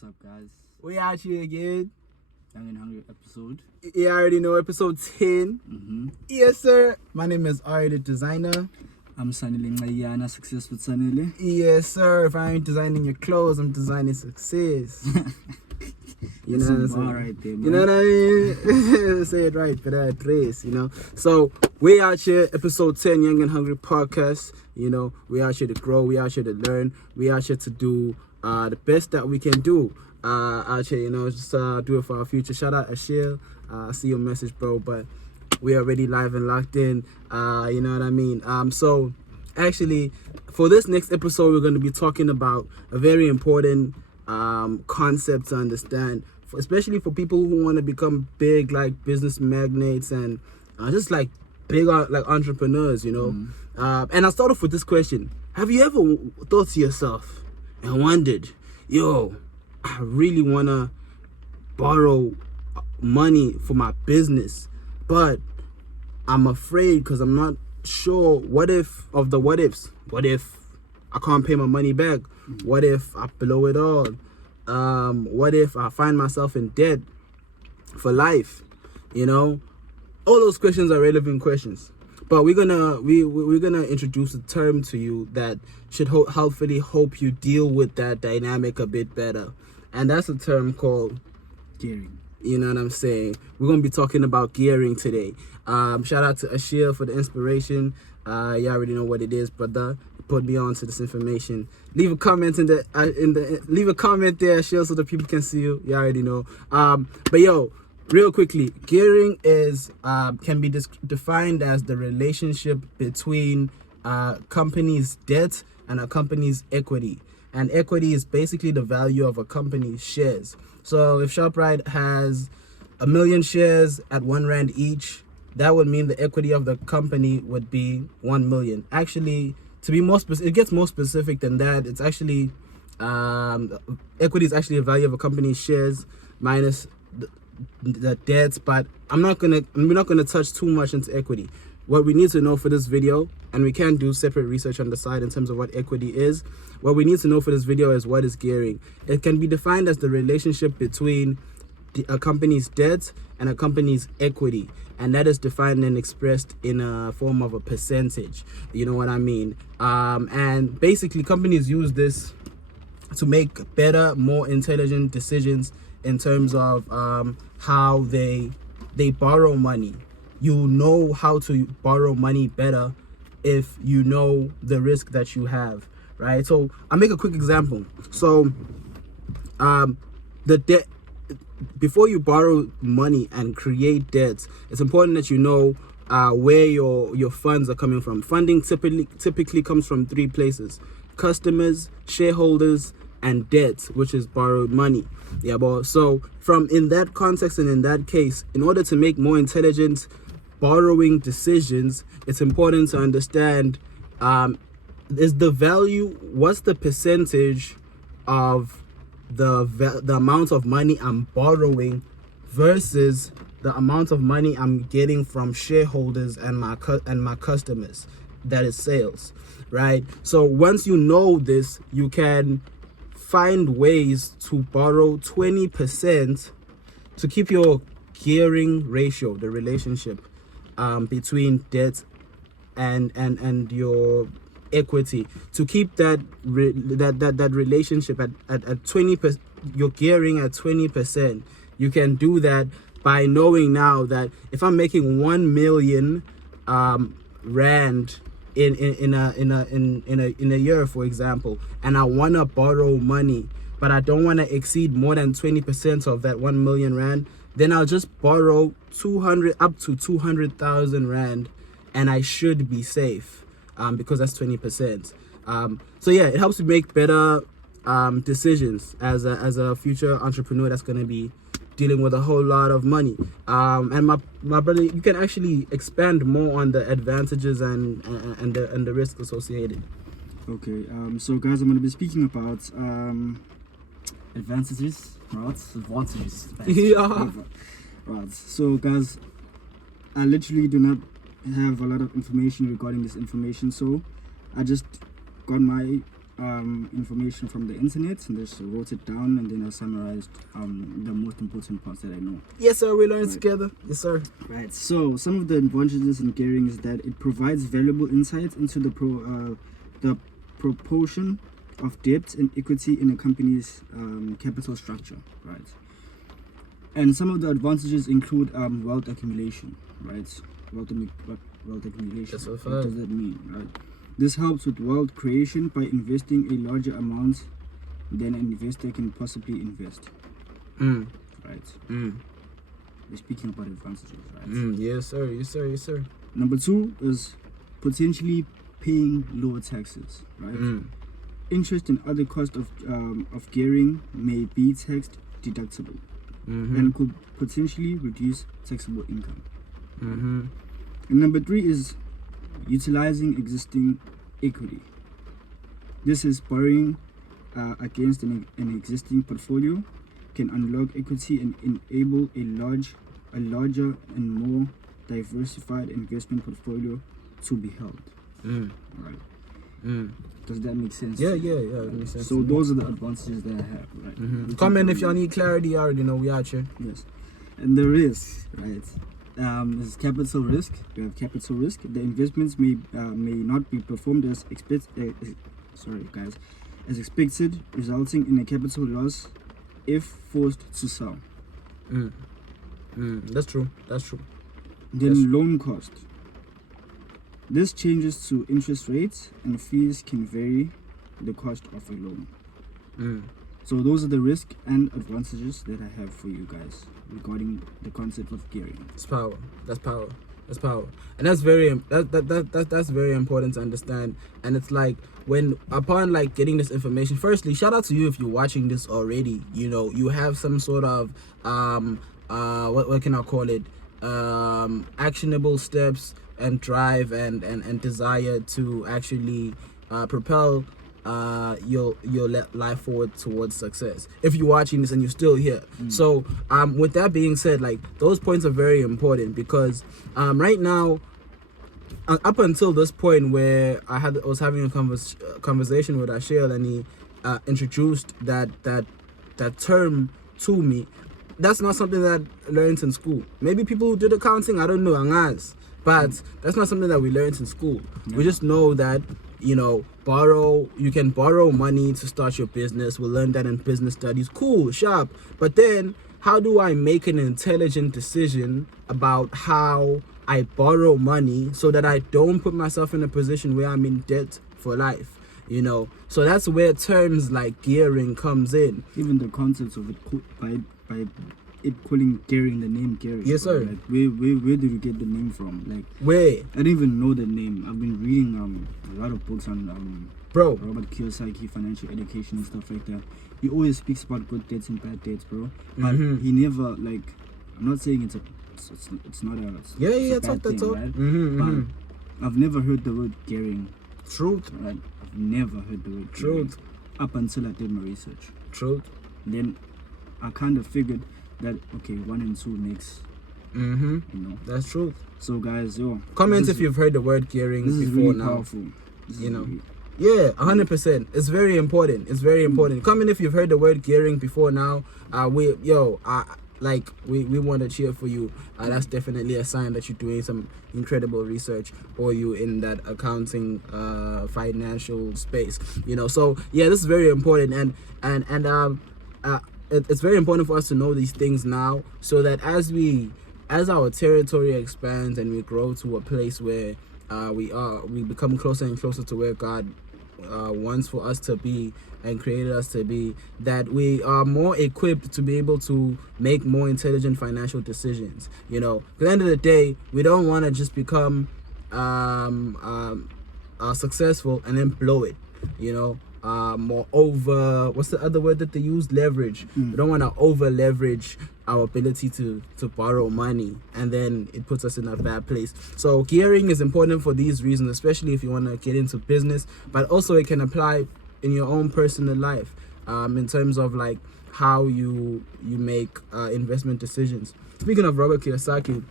What's up, guys? We out here again. Young and Hungry episode. You already know episode 10. Yes, sir. My name is Ari the Designer. I'm Sanile Ngayana, Success with Sanile. Yes, sir. If I ain't designing your clothes, I'm designing success. You know what I'm saying? Right there, man. You know what I mean? Say it right, but trace, you know. So we out here, episode 10, Young and Hungry podcast. You know, we out here to grow, we out here to learn, we out here to do the best that we can do. Out here, you know, just do it for our future. Shout out Ashil. I see your message, bro, but we are already live and locked in. You know what I mean? So actually, for this next episode, we're going to be talking about a very important concept to understand, especially for people who want to become big, like business magnates and just like big like entrepreneurs, you know. And I'll start off with this question: have you ever thought to yourself and wondered, yo, I really want to borrow money for my business, but I'm afraid because I'm not sure what ifs? What if I can't pay my money back? What if I blow it all? What if I find myself in debt for life? You know, all those questions are relevant questions. But we're gonna introduce a term to you that should hopefully help you deal with that dynamic a bit better, and that's a term called Gearing. You know what I'm saying? We're gonna be talking about gearing today. Shout out to Ashil for the inspiration. You already know what it is, brother. Put me on to this information. Leave a comment leave a comment there, Ashil, so that people can see you. You already know. But yo, real quickly, gearing is can be defined as the relationship between a company's debt and a company's equity. And equity is basically the value of a company's shares. So if ShopRite has 1 million shares at R1 each, that would mean the equity of the company would be 1 million. Actually, to be more specific, it gets more specific than that. It's actually equity is actually a value of a company's shares minus the debts. But we're not gonna touch too much into equity. What we need to know for this video, and we can do separate research on the side in terms of what equity is. What we need to know for this video is what is gearing. It can be defined as the relationship between a company's debt and a company's equity, and that is defined and expressed in a form of a percentage. You know what I mean? And basically, companies use this to make better, more intelligent decisions in terms of how they borrow money. You know how to borrow money better if you know the risk that you have, right? So I'll make a quick example. So the debt, before you borrow money and create debts, it's important that you know where your funds are coming from. Funding typically comes from 3 places: customers, shareholders, and debt, which is borrowed money. Yeah, but so in that context and in that case, in order to make more intelligent borrowing decisions, it's important to understand what's the percentage of the amount of money I'm borrowing versus the amount of money I'm getting from shareholders and my customers, that is sales, right? So once you know this, you can find ways to borrow 20% to keep your gearing ratio, the relationship between debt and your equity, to keep that relationship at 20%, your gearing at 20%. You can do that by knowing now that if I'm making 1 million rand in a year, for example, and I want to borrow money, but I don't want to exceed more than 20% of that 1 million rand, then I'll just borrow up to 200,000 rand, and I should be safe because that's 20%. So yeah, it helps you make better decisions as a future entrepreneur that's going to be dealing with a whole lot of money. And my brother, you can actually expand more on the advantages and the risks associated. Okay, so guys, I'm going to be speaking about advantages. Yeah. Right. So guys, I literally do not have a lot of information regarding this information, so I just got my information from the internet and just wrote it down, and then I summarized the most important parts that I know. Yes, sir. We learn together. Yes, sir. Right. So some of the advantages in gearing is that it provides valuable insights into the proportion of debt and equity in a company's capital structure. Right. And some of the advantages include wealth accumulation. Right. Wealth accumulation. That's what does that mean? Right. This helps with wealth creation by investing a larger amount than an investor can possibly invest. Right. We're speaking about advantages, right? Yes, sir. Yes, sir. Yes, sir. Number 2 is potentially paying lower taxes, right? Interest and other costs of gearing may be tax deductible and could potentially reduce taxable income. And number 3 is utilizing existing equity. This is borrowing against an existing portfolio can unlock equity and enable a larger and more diversified investment portfolio to be held. Right. Does that make sense? Yeah, it makes sense. So those are the advantages that I have, right? Comment if y'all need clarity. You already know we out here. Yes. And the risk, right? Is capital risk. We have capital risk. The investments may not be performed as expected, resulting in a capital loss if forced to sell. That's true. Then loan cost. This changes to interest rates and fees can vary the cost of a loan. So those are the risk and advantages that I have for you guys regarding the concept of gearing. That's power. And that's very that's very important to understand. And it's like when upon like getting this information, firstly, shout out to you if you're watching this already. You know, you have some sort of what can I call it? Actionable steps and drive and desire to actually propel your life forward towards success. If you're watching this and you're still here, so with that being said, like those points are very important because right now, up until this point where I was having a conversation with Ashil and he introduced that term to me. That's not something that I learned in school. Maybe people who did accounting, I don't know, but that's not something that we learned in school. We just know that, you know, you can borrow money to start your business. We'll learn that in business studies. Cool, sharp. But then how do I make an intelligent decision about how I borrow money so that I don't put myself in a position where I'm in debt for life? You know, so that's where terms like gearing comes in. Even the concepts of it by it calling gearing, the name gearing. Yes, sir. Like, where did you get the name from? Like, where? I didn't even know the name. I've been reading a lot of books on Robert Kiyosaki, financial education and stuff like that. He always speaks about good debts and bad debts, bro. But he never, like, I'm not saying it's not a bad thing, right? But I've never heard the word gearing. Truth. Right? I've never heard the word gearing up until I did my research. Truth. Then I kind of figured that, okay, 1 and 2 makes, you know. That's true. So guys, comment if you've heard the word gearing this before. Is really now. Powerful. You know. Yeah, 100%. It's very important. Comment if you've heard the word gearing before now. We want to cheer for you. That's definitely a sign that you're doing some incredible research, or you in that accounting financial space, you know. So yeah, this is very important, and it's very important for us to know these things now, so that as our territory expands and we grow to a place where we become closer and closer to where God wants for us to be and created us to be, that we are more equipped to be able to make more intelligent financial decisions. You know, at the end of the day, we don't want to just become successful and then blow it, you know. Moreover, what's the other word that they use? Leverage. We don't want to over leverage our ability to borrow money, and then it puts us in a bad place. So gearing is important for these reasons, especially if you want to get into business, but also it can apply in your own personal life, in terms of like how you make investment decisions. Speaking of Robert Kiyosaki,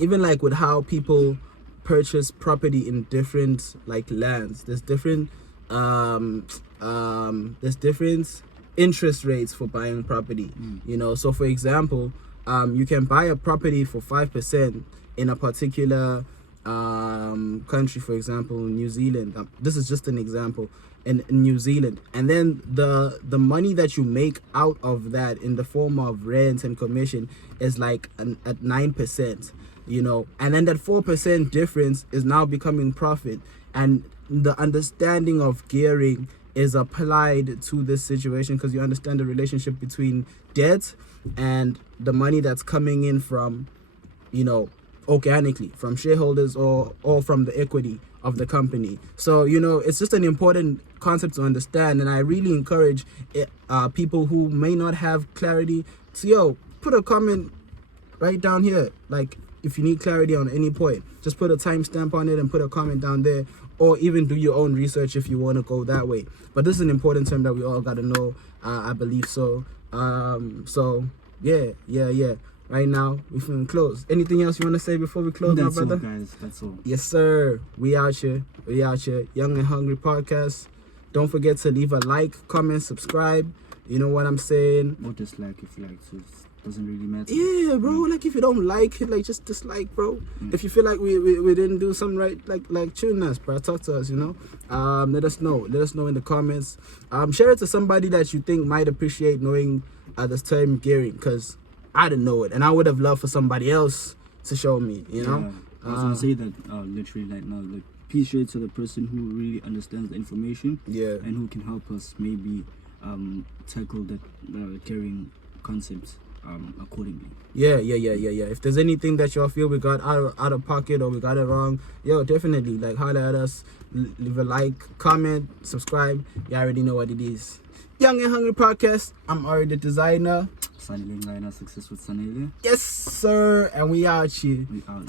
even like with how people purchase property in different like lands, there's different there's different interest rates for buying property. You know, so for example, you can buy a property for 5% in a particular country, for example, New Zealand. This is just an example in New Zealand, and then the money that you make out of that in the form of rent and commission is like at 9%, you know, and then that 4% difference is now becoming profit. And the understanding of gearing is applied to this situation because you understand the relationship between debt and the money that's coming in from, you know, organically from shareholders or from the equity of the company. So, you know, it's just an important concept to understand, and I really encourage people who may not have clarity to put a comment right down here. Like, if you need clarity on any point, just put a timestamp on it and put a comment down there, or even do your own research if you want to go that way. But this is an important term that we all got to know. I believe so. So yeah. Right now, we're finna close. Anything else you want to say before we close, That's my brother? all, guys. That's all. Yes, sir. We out here. Young and Hungry Podcast. Don't forget to leave a like, comment, subscribe. You know what I'm saying? Or dislike if you like. So it doesn't really matter. Yeah, bro. Like, if you don't like it, like, just dislike, bro. If you feel like we didn't do something right, like tune us, bro. Talk to us, you know. Let us know. Let us know in the comments. Share it to somebody that you think might appreciate knowing this term gearing, because I didn't know it, and I would have loved for somebody else to show me, you know. Yeah, I was gonna say that literally right now. Like, please share it to the person who really understands the information. Yeah. And who can help us maybe tackle that carrying concepts accordingly. Yeah. If there's anything that y'all feel we got out of pocket or we got it wrong, definitely like holler at us, leave a like, comment, subscribe. You already know what it is. Young and Hungry Podcast. I'm Ari the designer. Sanile Success with Sanile. Yes, sir. And we out here. We out.